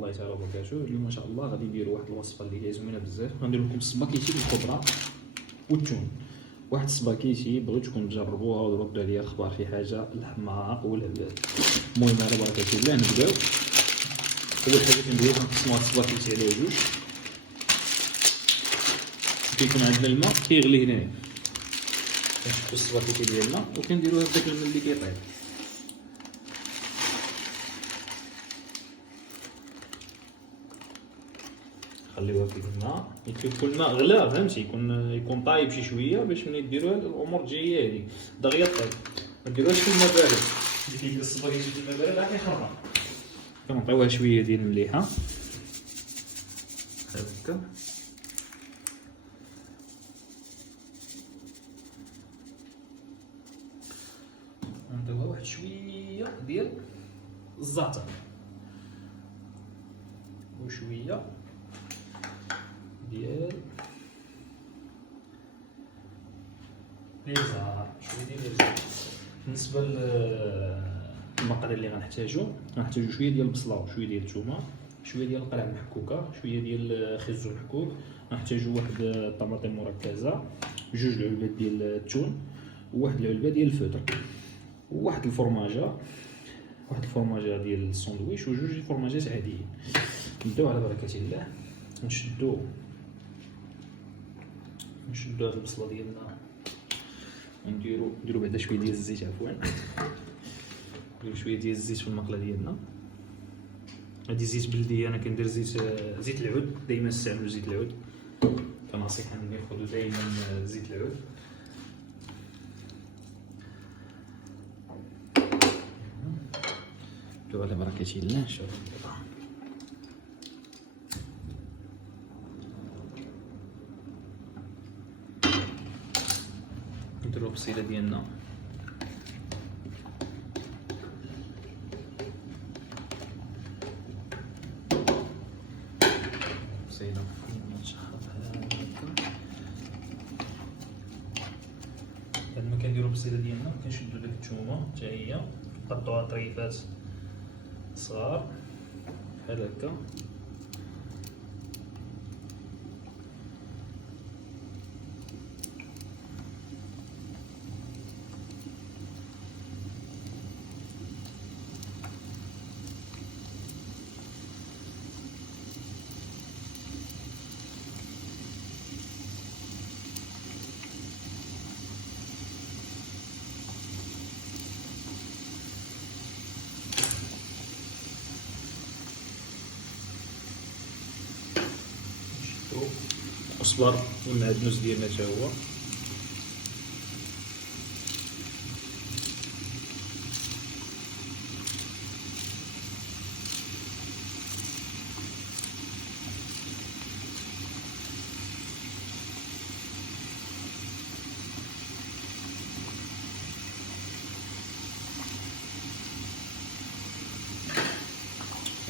الله تعالى وبركاته. اليوم ان شاء الله غادي نديروا واحد الوصفه اللي هي زوينه بزاف. غندير لكم السباكيتي بالخضره والتون. واحد السباكيتي بغيتكم تجربوها وتردوا عليا الاخبار في حاجه الحمراء والعباد. المهم على بركه الله نبداو. اول حاجه كنديرو كنقسموا هاد السباكيتي على جوج. كيكون عندنا الماء كيغلي هنايا، كنشدو السباكيتي ديالنا وكنديرو هداك الماء اللي كيطيب. خليوها في الماء يكون الماء غلا، فهمتي، يكون طايب شي شويه باش ملي ديروها الامور جايه هادي دغيا طيب. ما ديروهاش في الماء بارد، اللي كيدير السباكيتي في الماء بارد راه كيخرب. كنعطيوها شويه ديال المليحه هكا. نديروها واحد شويه ديال الزعتر وشويه ديال ليزار، شويه ديال ليزار. بالنسبه للمقادير اللي غنحتاجو شويه ديال البصله وشويه ديال الثومه، شويه ديال القرع محكوكه، شويه ديال الخيزو محكوك. غنحتاجو واحد الطماطم مركزه، جوج العلبات ديال التون، وواحد العلبه ديال الفوتر، وواحد الفرماجه ديال الساندويتش، وجوج الفرماجات عاديين. نبداو على بركه الله. نشدو هاد البصله ديالنا ونديرو بعدا شويه ديال الزيت. نديرو شويه ديال الزيت في المقله ديالنا. هادي زيت بلدي، انا كندير زيت العود. دائما استعملوا زيت العود، كنصيحه ناخذوا دائما زيت العود. نبداو على بركه الله ان شاء الله. نديرو البصيله ديالنا، بصيله نشخص بحال هكا. بعد ما كنديرو البصيله ديالنا كنشدو داك الثومه حتى هي، نقطعوها طريفات صغار بحال هكا. الصبر والمعدنوس ديالنا حتى هو.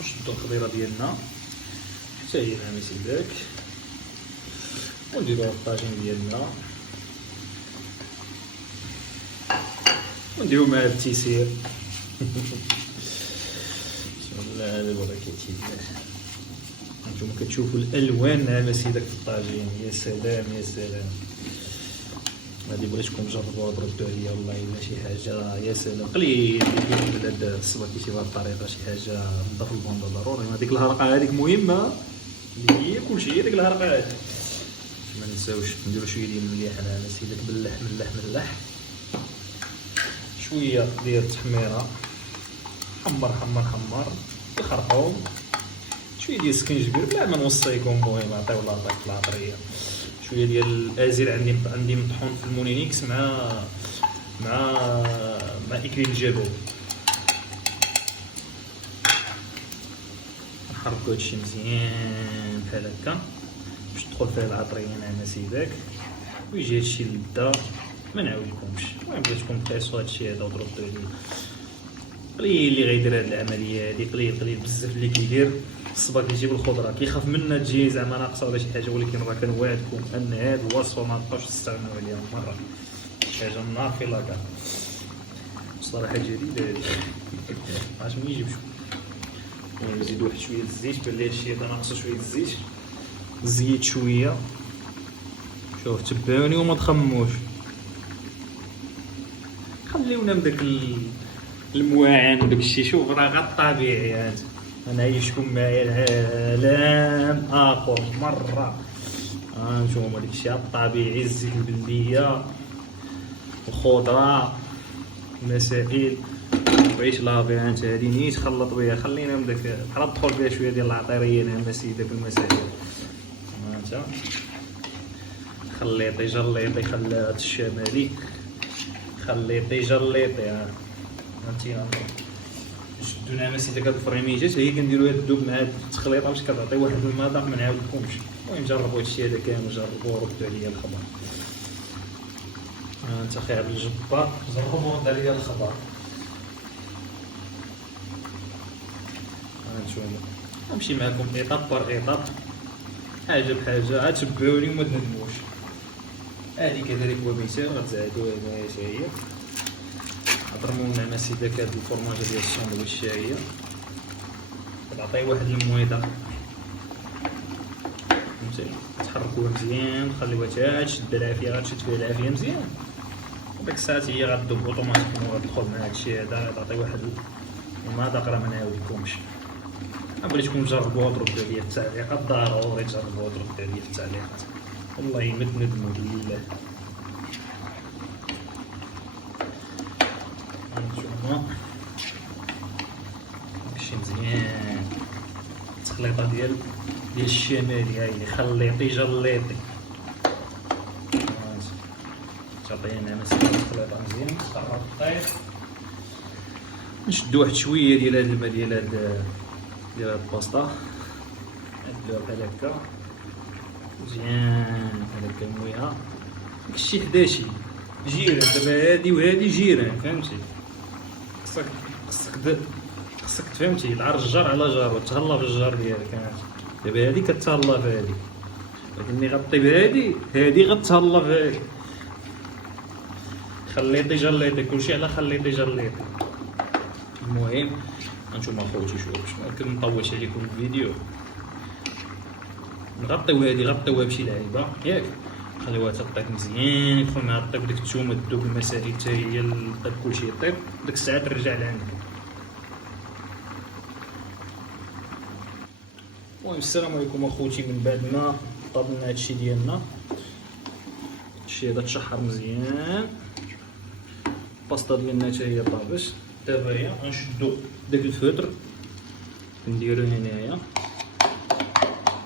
نشدو الخضيره ديالنا حتى هي نعمس داك، ونديرو الطاجين ديالنا، ونديرو معاه التيسير. بسم الله على بركة الله. نتوما كتشوفوا الالوان ناعمه داك الطاجين. يا سلام يا سلام. هادي بغيتكم تجربوها تردوا عليا والله الا شي حاجه يا سلام. قليل من هاد السباكيتي بهاد الطريقه، شي حاجه نضاف البوندا ضروري. هذيك الهرقه هذيك مهمه اللي هي كلشي، هي ديك الهرقه هذيك. ما ننساوش نديرو شويه ديال المليح على مسيدك ملح شويه ديال التحميره، حمر الخرطوم، شويه ديال السكنجبير بلا ما نوصيكم. المهم عطيو لاطاك في العطريه. شويه ديال الازير عندي مطحون في المونينيكس مع اكليل الجبل. نحركو هادشي مزيان بحال هكا باش تدخل فيه العطريه ناعمه داك، ويجي هادشي للبدا. ما نعاودكمش. المهم بغيتكم تقيسوا هادشي هذا وتردوا عليه. قليل اللي غيدير هاد العمليه هادي، قليل بزاف اللي كيدير السباكيتي بالخضره كيخاف منها تجي زعما ناقصه ولا شي حاجه. ولكن راه كنوعدكم ان هاد الوصفه ما تبقاوش تستغناو عليها مره. شي حاجه النار في لاكار بصراحه جديده هادي. عرفت منين يجيب شو ونزيد واحد شويه الزيت، بان لي هادشي هذا ناقصو شويه الزيت. زيد شويه، شوف تبعوني وما تخموش، خليونا من داك المواعن وداك الشيء. شوف راه غير الطبيعيات، انا عايشكم معايا العالم اخر مره. نتوما داك الشيء الطبيعي، الزيت البلديه، الخضره، المسائل. وعيش لافي انت هادي نيت خلط بها، خلينا من داك بحال تدخل فيها شويه ديال العطريه نعم سيدي في المسائل. انت خليطي جليطي خلات الشمالي، خليطي جليطي. فهمتي؟ نشدو نعم سيدي هاد الفريميجات، هي كنديرو هاد الدوب مع التخليطه باش كتعطي واحد المذاق ما نعاودلكمش. المهم جربوا هادشي هذا كامل، جربوه وردوا عليا الخبر. انت اخي عبد الجبار، جربوا ورد عليا الخبر. نتوما نمشي معكم ايطاب بار ايطاب، حاجه بحاجه، عاد تبعوني وما تندموش. هادي كذلك هو مثال، غتزادو هنايا حتى هي. نضربو لنا سيدي هاد الفرماج ديال الساندويتش حتى هي، كتعطي واحد المويضه. فهمتي؟ تحركوها مزيان، خليوها حتى تشد العافيه، غتشد فيها العافيه مزيان، وديك الساعات هي غتذوب اوتوماتيكمون وغتدخل مع هادشي هذا، تعطي واحد المذاق راه ما نعاودلكمش. بغيتكم تجربوها وتردوا عليا في التعليقات، ضروري تجربوها وتردوا عليا في التعليقات، والله ما تندموا بالله. هانتوما داكشي مزيان، التخليطه ديال الشمالي، هاي اللي خليطي جليطي. تعطينا مسكه التخليطه مزيان، قرب طيب. نشدو واحد شويه ديال هاد الماء ديال هاد الباستا، نديروها بحال هكا مزيان بحال هكا مويها. داكشي حداشي جيران، دابا هادي وهادي جيران، فهمتي؟ خصك تفهمتي العرض جار على جار وتهلا في الجار ديالك. دابا هادي كتهلا في هادي، ولكن ملي غطيب هادي غتهلا في هادي. خليطي جليطي، كلشي على خليطي جليطي. المهم هانتوما خوتي شوف باش ما نطولش عليكم الفيديو، نغطيو هادي، غطيوها بشي لعيبه ياك، خليوها تطيب مزيان، يدخل مع الطيب ديك الثومه تذوب، المسائل حتى هي الطيب كلشي يطيب، ديك الساعه ترجع لعندك. المهم السلام عليكم اخوتي. من بعد ما طابنا هادشي ديالنا، هادشي هذا تشحر مزيان، الباستا ديالنا حتى هي طابت. دابا هي غنشدو داك الفوتر كنديرو هنايا،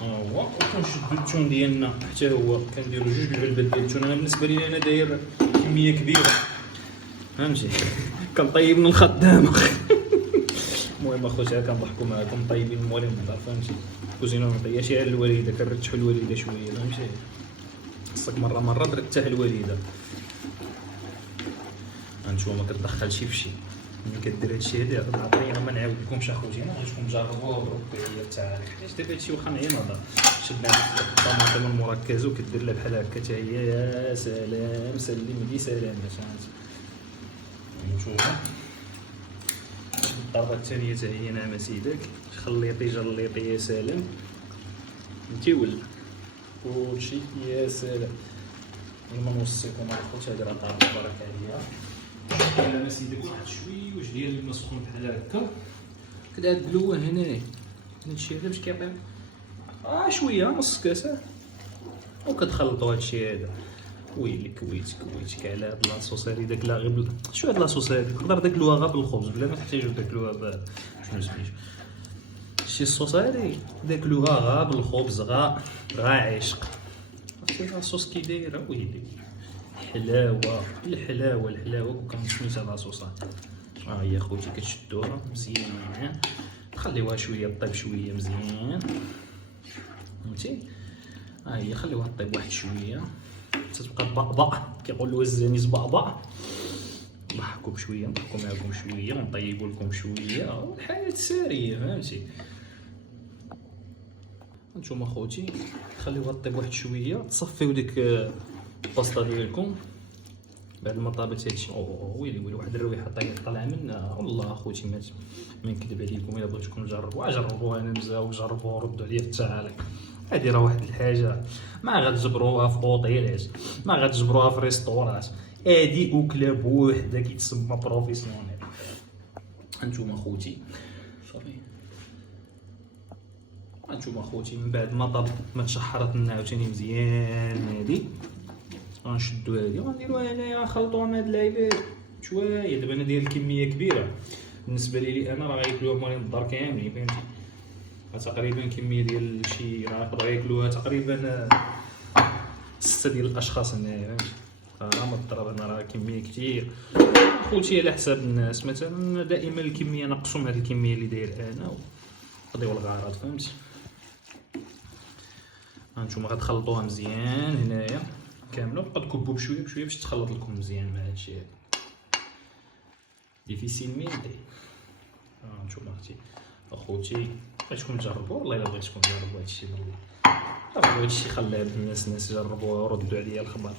ها هو، وكنشدو التون ديالنا حتى هو، كنديرو جوج العلبات ديال التون. انا بالنسبه لي انا داير كميه كبيره، فهمتي؟ كنطيب من الخدامه. المهم اخوتي كنضحكوا معاكم، طيبين الموالين نهضر، فهمتي؟ الكوزينه ما نعطيهاش غير الوالده، كنرتحوا الوالده شويه، فهمتي؟ خصك مره ترتاح الوالده. هانتوما كتدخل شي فشي، ملي كدير هادشي هادي العطريه ما نعاودلكمش اخوتي، انا غنجيكم تجربوها وتردوا عليا التعاليق، حيت دابا هادشي واخا نعيا نهضر. شدنا ديك الطماطم المركزه وكدير لها بحال هكا حتى هي، يا سلام سلم لي سلام، فهمتي؟ هانتوما الضربه الثانيه حتى هي نعم سيدك، خليطي جليطي يا سلام، فهمتي ولا كلشي يا سلام. ما نوصيكم الخوت، هادي راه طابت تبارك عليا. انا سيدك واحد شويه ديال الماء سخون بحال هكا، كتعدلوه هنا هادشي هذا باش كيعطي شويه نص كاسه، وكتخلطوا هادشي هذا. ويلي كويتك على هاد لاصوص هادي، داك لا غير شو هاد لاصوص هادي تقدر تاكلوها غير بالخبز بلا ما تحتاجوا تاكلوها شنو سميتو شي الصوص هادي، تاكلوها غير بالخبز، غير عشق. عرفتي الصوص كي دايره؟ ويلي الحلاوه كان سميتها لاصوصات. هي خوتي كتشدوها مزيان، تخليوها شويه طيب شويه مزيان، فهمتي؟ هي خليوها طيب واحد شويه تتبقى طبقبق، كيقولوا الزاني زبقبق. نضحكوا بشويه، نضحكوا معكم شويه، ونطيبوا لكم شويه، والحياه ساريه، فهمتي؟ هانتوما خوتي خليوها طيب واحد شويه، تصفيو ديك الباستا ديالكم، بعد ما طابت هادشي ويلي واحد الرويحه طالعه منها والله اخوتي ما نكذب عليكم. الا بغيتكم تجربوها جربوها، انا مزاو جربوها وردوا عليا في التعاليق. هادي راه واحد الحاجه ما غتجبروها في اوطيلات، ما غتجبروها في ريستورات، هادي اكله بوحدها كيتسمى بروفيسيونيل. هانتوما خوتي صافي، هانتوما خوتي من بعد ما طاب ما تشحرت لنا عاوتاني مزيان هادي غنشدو هادي وغنديروها هنايا نخلطوها مع هاد اللعيبات شويه. دابا انا داير الكميه كبيره بالنسبه لي انا، راه غياكلوها مالين الدار كاملين فهمتي. تقريبا كميه ديال شي يقدروا ياكلوها تقريبا 6 ديال الاشخاص هنايا فهمتي. راه مضرب هنا راه كميه كتير خوتي على حساب الناس. مثلا دائما الكميه نقصوا من هاد الكميه اللي داير انا وقضيو الغرض فهمتي. هانتوما غتخلطوها مزيان هنايا كامله وبقى تكبوا بشويه بشويه باش تخلط لكم مزيان مع هادشي هذا. ديفيسيل ميدي. هانتوما اخوتي بغيتكم تجربوا والله الا بغيتكم تجربوا هادشي والله جربوا هادشي. خلي الناس يجربوها وردوا عليا الخبر.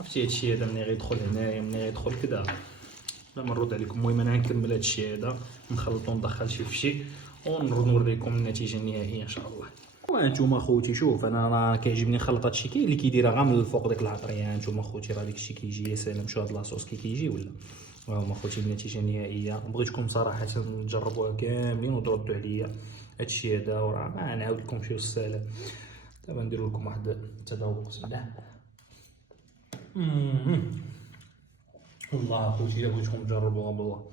عرفتي هادشي هذا ملي غيدخل هنايا ملي غيدخل كذا لا نرد عليكم. المهم انا غنكمل هادشي هذا نخلطو ندخل شي فشي ونرد نوريكم النتيجه النهائيه ان شاء الله. وانتوما خوتي شوف انا راه كيعجبني نخلط هادشي كاين اللي كيديرها غير من الفوق ديك العطريه. انتوما خوتي راه داكشي كيجي يا سلام. شو هاد لاصوص كيجي ولا ها هما خوتي النتيجه النهائيه. بغيتكم صراحه تجربوها كاملين وتردوا عليا هادشي هذا وراه ما نعاود لكم فيه السلام. دابا نديرو لكم واحد التذوق بسم الله. والله خوتي الا بغيتكم تجربوها بالله